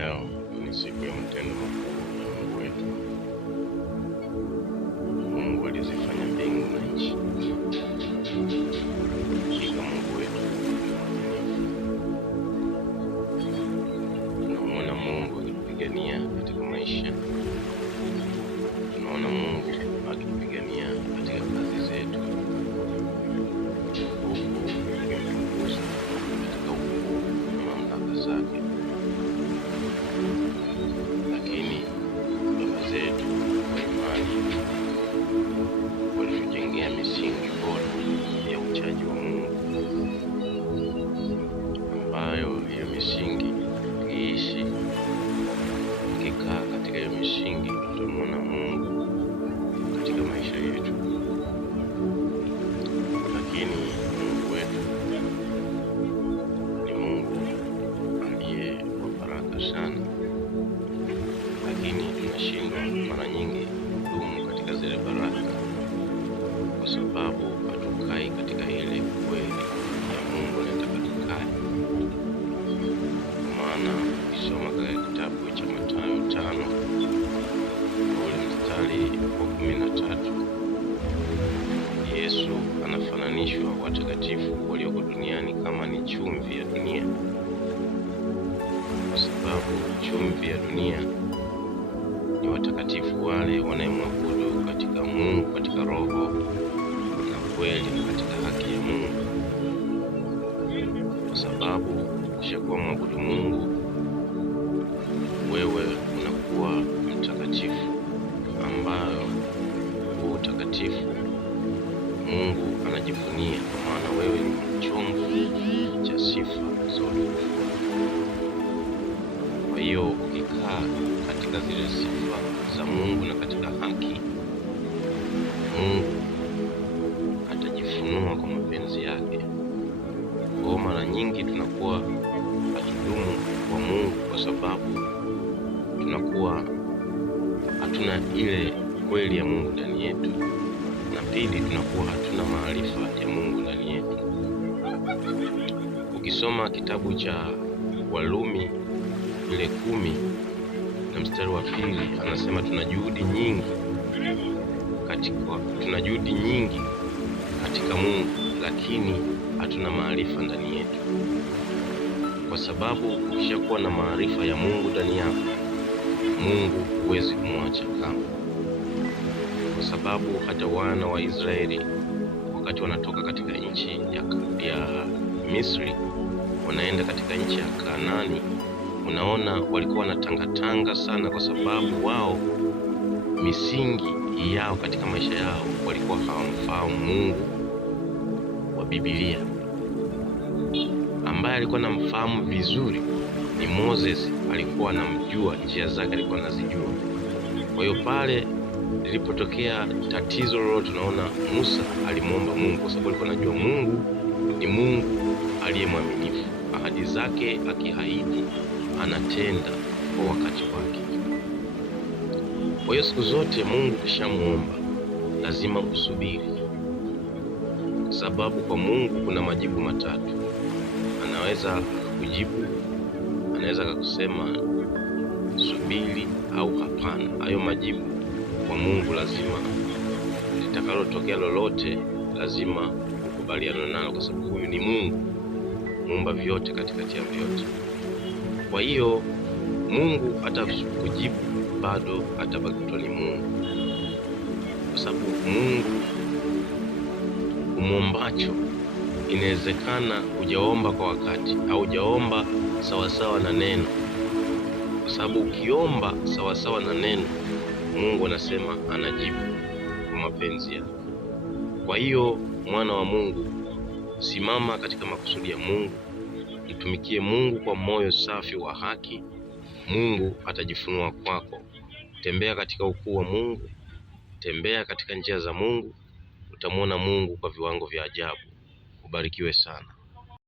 Leo ni siku ya matendo makuu ya Mungu wetu. Mungu alizifanya mbingu na nchi. Hakika Mungu wetu ni mwaminifu. Tunamuona Mungu akitupigania katika maisha. Tunaona Mungu akitupigania katika kazi zetu, huku akimtukuza katika ukuu na mamlaka zake. Lakini baba zetu kwa imani walitujengea misingi bora ya uchaji wa Mungu, ambayo hiyo misingi tukiishi, tukikaa katika hiyo misingi, tutamwona Mungu katika maisha yetu. Lakini Mungu wetu ni Mungu aliye wa baraka sana, lakini tunashindwa mara nyingi kudumu katika zile baraka kwa sababu hatukai katika ile kweli ya Mungu anataka tukae. Kwa maana ukisoma katika kitabu cha Mathayo 5 ule mstari wa 13, Yesu anafananishwa watakatifu walioko duniani kama ni chumvi ya dunia, kwa sababu chumvi ya dunia ni watakatifu wale wanayemwabudu katika Mungu katika roho na kweli na katika haki ya Mungu. Kwa sababu ukishakuwa mwabudu Mungu, wewe unakuwa mtakatifu, ambayo huu utakatifu Mungu anajivunia, kwa maana wewe ni chombo cha sifa za utukufu. Kwa hiyo ukikaa katika zile sifa za Mungu na katika haki, Mungu atajifunua kwa mapenzi yake. Kwa mara nyingi tunakuwa hatudumu kwa Mungu kwa sababu tunakuwa hatuna ile kweli ya Mungu ndani yetu, na pili, tunakuwa hatuna maarifa ya Mungu ndani yetu. Ukisoma kitabu cha Warumi ile 10 na mstari wa 2, anasema tuna juhudi nyingi katika Mungu, lakini hatuna maarifa ndani yetu. Kwa sababu ukishakuwa na maarifa ya Mungu ndani yako, Mungu huwezi kumwacha kamwe. Kwa sababu hata wana wa Israeli wakati wanatoka katika nchi ya Misri wanaenda katika nchi ya Kanaani, unaona walikuwa wanatangatanga sana, kwa sababu wao misingi yao katika maisha yao walikuwa hawamfahamu Mungu wa Biblia. Ambaye alikuwa anamfahamu vizuri ni Moses, alikuwa anamjua, njia zake alikuwa anazijua. Kwa hiyo pale lilipotokea tatizo lolote, tunaona Musa alimwomba Mungu, kwa sababu alikuwa anajua Mungu ni Mungu aliye mwaminifu. Ahadi zake akiahidi anatenda kwa wakati wake. Kwa hiyo siku zote Mungu kishamuomba lazima usubiri, kwa sababu kwa Mungu kuna majibu matatu. Anaweza kujibu, anaweza kukusema subiri au hapana. Hayo majibu kwa Mungu lazima, litakalotokea lolote lazima ukubaliane nalo, kwa sababu huyu ni Mungu muumba vyote katikati ya vyote. Kwa hiyo Mungu hata kujibu bado atabaki ni Mungu, kwa sababu Mungu umwombacho, inawezekana hujaomba kwa wakati au hujaomba sawasawa na neno, kwa sababu ukiomba sawasawa na neno, Mungu anasema anajibu kwa mapenzi yake. Kwa hiyo mwana wa Mungu, simama katika makusudi ya Mungu, mtumikie Mungu kwa moyo safi wa haki. Mungu atajifunua kwako. Tembea katika ukuu wa Mungu, tembea katika njia za Mungu, utamwona Mungu kwa viwango vya ajabu. Ubarikiwe sana.